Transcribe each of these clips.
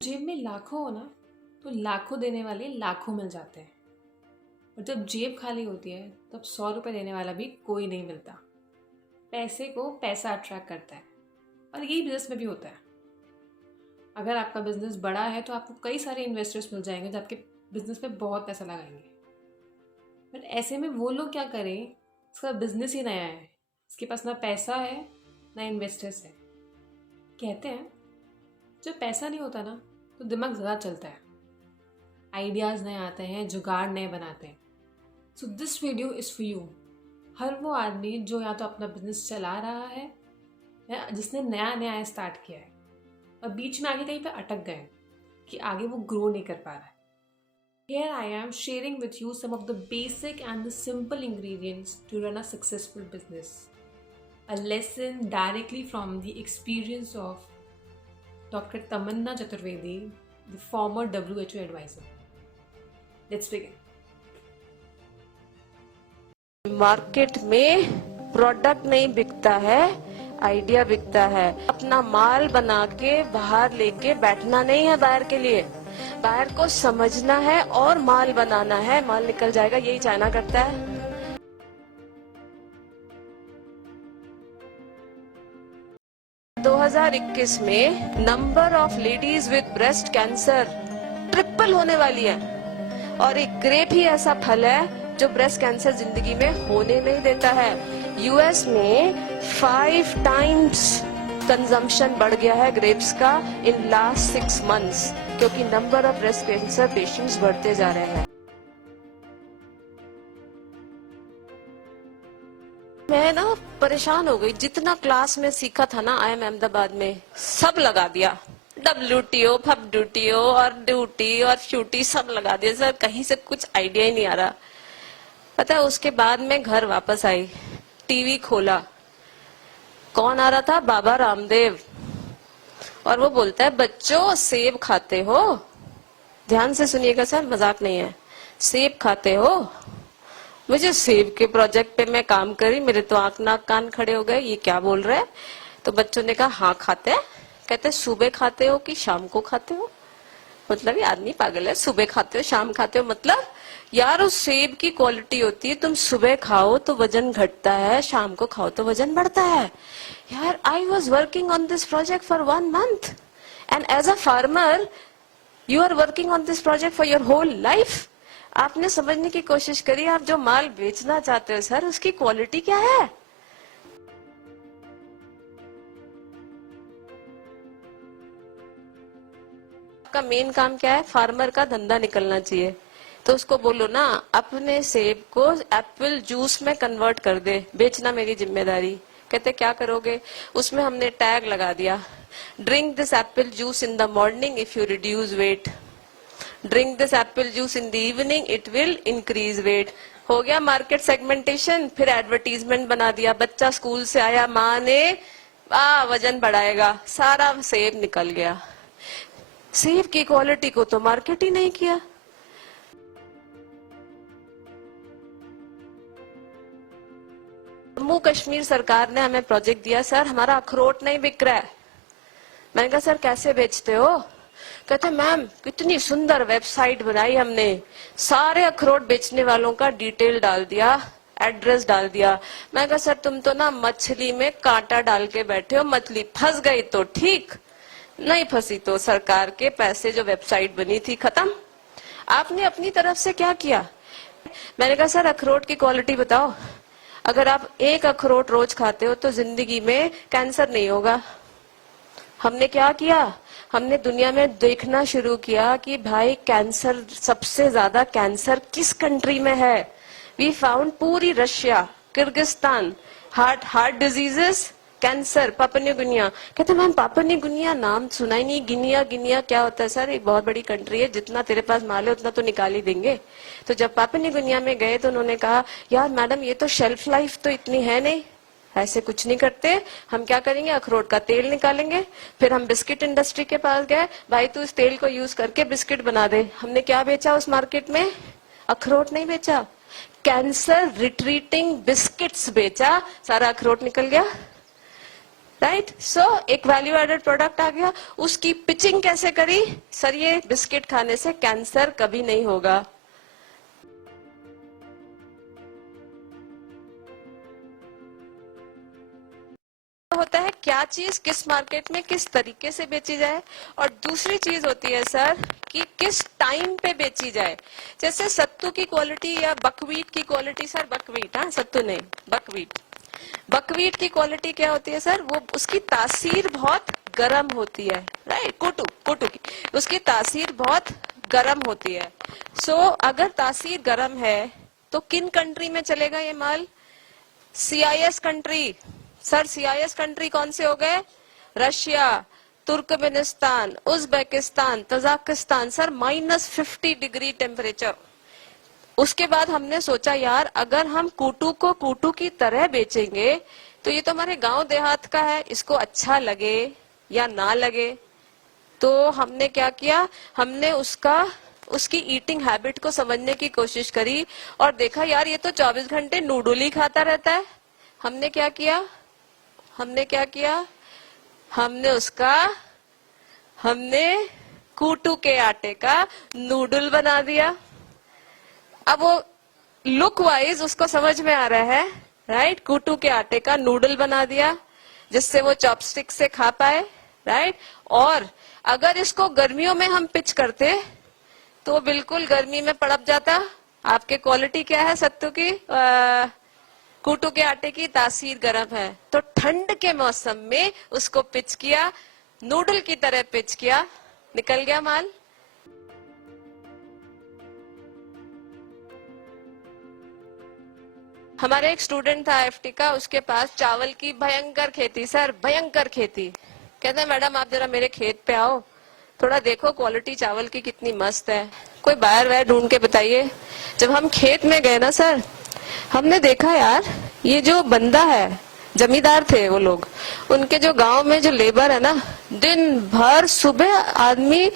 जेब में लाखों हो ना तो लाखों देने वाले लाखों मिल जाते हैं। और जब जेब खाली होती है तब 100 रुपये देने वाला भी कोई नहीं मिलता। पैसे को पैसा अट्रैक्ट करता है और यही बिजनेस में भी होता है। अगर आपका बिजनेस बड़ा है तो आपको कई सारे इन्वेस्टर्स मिल जाएंगे जो आपके बिजनेस में बहुत पैसा लगाएंगे। बट ऐसे में वो लोग क्या करें, इसका बिजनेस ही नया है, इसके पास ना पैसा है ना इन्वेस्टर्स है। कहते हैं जब पैसा नहीं होता ना तो दिमाग ज़्यादा चलता है, आइडियाज़ नए आते हैं, जुगाड़ नए बनाते हैं। So this video is for you. हर वो आदमी जो या तो अपना बिजनेस चला रहा है या जिसने नया नया स्टार्ट किया है और बीच में आगे कहीं पे अटक गए कि आगे वो ग्रो नहीं कर पा रहा है। Here I am sharing with you some of the basic and the simple ingredients to run a successful business. A lesson directly from the experience of Dr. Tamanna Chaturvedi, the former WHO advisor. Let's begin. Market में product नहीं बिकता है, idea बिकता है। अपना माल बना के बाहर लेके बैठना नहीं है बाहर के लिए, बाहर को समझना है और माल बनाना है, माल निकल जाएगा। यही चाइना करता है। – 2021 में number of ladies with breast cancer triple होने वाली है। और एक ग्रेप ही ऐसा फल है जो ब्रेस्ट कैंसर जिंदगी में होने नहीं देता है। यूएस में 5 टाइम्स कंजम्पशन बढ़ गया है ग्रेप्स का इन लास्ट 6 मंथ्स, क्योंकि number of breast cancer patients बढ़ते जा रहे हैं। मैं ना परेशान हो गई, जितना क्लास में सीखा था ना IIM अहमदाबाद में सब लगा दिया। WTO, FWTO और ड्यूटी और फ्यूटी सब लगा दिया सर, कहीं से कुछ आइडिया ही नहीं आ रहा। पता है, उसके बाद में घर वापस आई, टीवी खोला, कौन आ रहा था? बाबा रामदेव। और वो बोलता है बच्चों सेब खाते हो? ध्यान से सुनिएगा सर, मजाक नहीं है। सेब खाते हो? मुझे सेब के प्रोजेक्ट पे मैं काम करी, मेरे तो आंख नाक कान खड़े हो गए, ये क्या बोल रहे हैं। तो बच्चों ने कहा हाँ खाते हैं। कहते सुबह खाते हो कि शाम को खाते हो? मतलब ये आदमी पागल है, सुबह खाते हो शाम खाते हो मतलब? यार उस सेब की क्वालिटी होती है, तुम सुबह खाओ तो वजन घटता है, शाम को खाओ तो वजन बढ़ता है। यार I was working on this project for 1 month and as a farmer you are working on this project for your whole life. आपने समझने की कोशिश करी, आप जो माल बेचना चाहते हो सर उसकी क्वालिटी क्या है। आपका मेन काम क्या है? फार्मर का धंधा निकलना चाहिए। तो उसको बोलो ना अपने सेब को एप्पल जूस में कन्वर्ट कर दे, बेचना मेरी जिम्मेदारी। कहते क्या करोगे? उसमें हमने टैग लगा दिया, drink this apple juice in the morning if you reduce weight, drink this apple juice in the evening it will increase weight. हो गया मार्केट सेगमेंटेशन। फिर एडवर्टीजमेंट बना दिया, बच्चा स्कूल से आया, माँ ने वजन बढ़ाएगा, सारा सेब निकल गया। सेब की क्वालिटी को तो मार्केट ही नहीं किया। जम्मू कश्मीर सरकार ने हमें प्रोजेक्ट दिया, सर हमारा अखरोट नहीं बिक रहा है। मैंने कहा सर कैसे बेचते हो? कहते मैम कितनी सुंदर वेबसाइट बनाई हमने, सारे अखरोट बेचने वालों का डिटेल डाल दिया, एड्रेस डाल दिया। मैं कहा सर तुम तो ना मछली में कांटा डाल के बैठे हो, मछली फंस गई तो ठीक, नहीं फंसी तो सरकार के पैसे जो वेबसाइट बनी थी खत्म। आपने अपनी तरफ से क्या किया? मैंने कहा सर अखरोट की क्वालिटी बताओ, अगर आप एक अखरोट रोज खाते हो तो जिंदगी में कैंसर नहीं होगा। हमने क्या किया? हमने दुनिया में देखना शुरू किया कि भाई कैंसर, सबसे ज्यादा कैंसर किस कंट्री में है। वी फाउंड पूरी Russia, Kyrgyzstan, heart diseases, cancer, Papua new Guinea. कहते मैम पापुआ न्यू गिनिया नाम सुना ही नहीं, गिनिया गिनिया क्या होता है? सर एक बहुत बड़ी कंट्री है, जितना तेरे पास माल है उतना तो निकाल ही देंगे। तो जब पापुआ न्यू गिनिया में गए तो उन्होंने कहा यार मैडम ये तो शेल्फ लाइफ तो इतनी है नहीं, ऐसे कुछ नहीं करते। हम क्या करेंगे, अखरोट का तेल निकालेंगे। फिर हम बिस्किट इंडस्ट्री के पास गए, भाई तू इस तेल को यूज करके बिस्किट बना दे। हमने क्या बेचा उस मार्केट में? अखरोट नहीं बेचा, कैंसर रिट्रीटिंग बिस्किट्स बेचा, सारा अखरोट निकल गया। राइट। सो एक वैल्यू एडेड प्रोडक्ट आ गया, उसकी पिचिंग कैसे करी? सर ये बिस्किट खाने से कैंसर कभी नहीं होगा। होता है क्या चीज किस मार्केट में किस तरीके से बेची जाए, और दूसरी चीज होती है सर कि किस टाइम पे बेची जाए। जैसे सत्तू की क्वालिटी या बकवीट की क्वालिटी, सर बकवीट, हाँ सत्तू नहीं बकवीट, बकवीट की क्वालिटी क्या होती है सर? वो उसकी तासीर बहुत गर्म होती है, राइट। कोटू कोटू की उसकी तासीर बहुत गर्म होती है। सो अगर तासीर गर्म है तो किन कंट्री में चलेगा ये माल? CIS country. Sir CIS country कौन से हो गए? Russia, Turkmenistan, Uzbekistan, Tajikistan. Sir -50 degree temperature. उसके बाद हमने सोचा यार अगर हम कूटू को कूटू की तरह बेचेंगे तो ये तो हमारे गांव देहात का है, इसको अच्छा लगे या ना लगे। तो हमने क्या किया, हमने उसकी ईटिंग हैबिट को समझने की कोशिश करी और देखा यार ये तो 24 घंटे नूडल ही खाता रहता है। हमने क्या किया, हमने कूटू के आटे का नूडल बना दिया। अब वो लुक वाइज उसको समझ में आ रहा है, राइट। कूटू के आटे का नूडल बना दिया जिससे वो चॉपस्टिक से खा पाए, राइट। और अगर इसको गर्मियों में हम पिच करते तो बिल्कुल गर्मी में पड़प जाता। आपके क्वालिटी क्या है सत्तू की? कूटू के आटे की तासीर गर्म है, तो ठंड के मौसम में उसको पिच किया, नूडल की तरह पिच किया, निकल गया माल। हमारे एक स्टूडेंट था IFT का, उसके पास चावल की भयंकर खेती, सर भयंकर खेती। कहते हैं मैडम आप जरा मेरे खेत पे आओ, थोड़ा देखो क्वालिटी चावल की कितनी मस्त है, कोई बायर वायर ढूंढ के बताइए। जब हम खेत में गए ना सर, हमने देखा यार ये जो बंदा है, जमींदार थे वो लोग, उनके जो गांव में जो लेबर है ना, दिन भर सुबह आदमी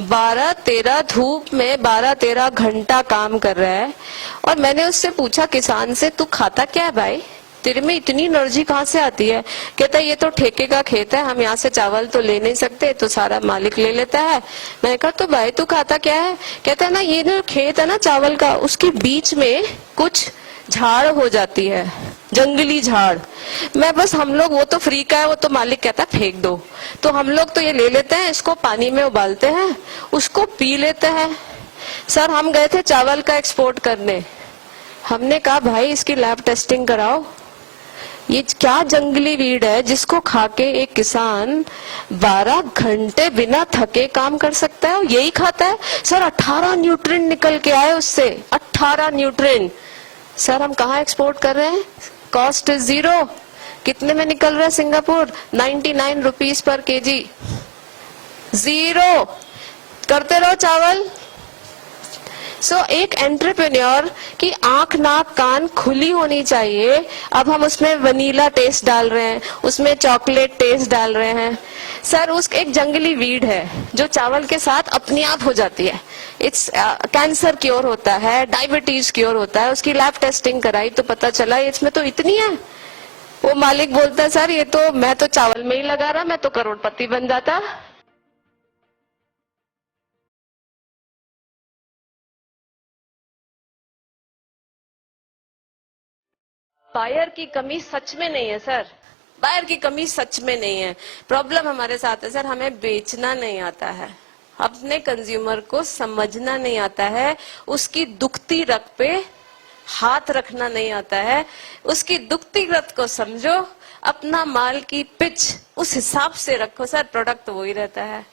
12-13 धूप में 12-13 घंटा काम कर रहा है। और मैंने उससे पूछा किसान से, तू खाता क्या है भाई, तेरे में इतनी एनर्जी कहाँ से आती है? कहता है ये तो ठेके का खेत है, हम यहाँ से चावल तो ले नहीं सकते, तो सारा मालिक ले लेता है। मैंने कहा तो भाई तू खाता क्या है? कहता है ना ये जो खेत है ना चावल का, उसके बीच में कुछ झाड़ हो जाती है, जंगली झाड़। मैं बस हम लोग, वो तो फ्री का है, वो तो मालिक कहता है फेंक दो, तो हम लोग तो ये ले लेते हैं, इसको पानी में उबालते हैं, उसको पी लेते हैं। सर हम गए थे चावल का एक्सपोर्ट करने, हमने कहा भाई इसकी लैब टेस्टिंग कराओ, ये क्या जंगली वीड है जिसको खा के एक किसान 12 घंटे बिना थके काम कर सकता है और यही खाता है। सर 18 न्यूट्रिएंट निकल के आए उससे, 18 न्यूट्रिएंट। सर हम कहाँ एक्सपोर्ट कर रहे हैं? Cost is 0। कितने में निकल रहा है सिंगापुर? 99 rupees per KG. 0 करते रहो चावल। सो एक एंटरप्रेन्योर की आंख नाक कान खुली होनी चाहिए। अब हम उसमें वनीला टेस्ट डाल रहे हैं, उसमें चॉकलेट टेस्ट डाल रहे हैं। सर उस एक जंगली वीड है जो चावल के साथ अपने आप हो जाती है। इट्स कैंसर क्योर होता है, डायबिटीज क्योर होता है। उसकी लैब टेस्टिंग कराई तो पता चला इसमें तो इतनी है। वो मालिक बोलता है सर ये तो मैं तो चावल में ही लगा रहा, मैं तो करोड़पति बन जाता। बायर की कमी सच में नहीं है सर, बायर की कमी सच में नहीं है। प्रॉब्लम हमारे साथ है सर, हमें बेचना नहीं आता है, अपने कंज्यूमर को समझना नहीं आता है, उसकी दुखती रग पे हाथ रखना नहीं आता है। उसकी दुखती रग को समझो, अपना माल की पिच उस हिसाब से रखो सर, प्रोडक्ट तो वही रहता है।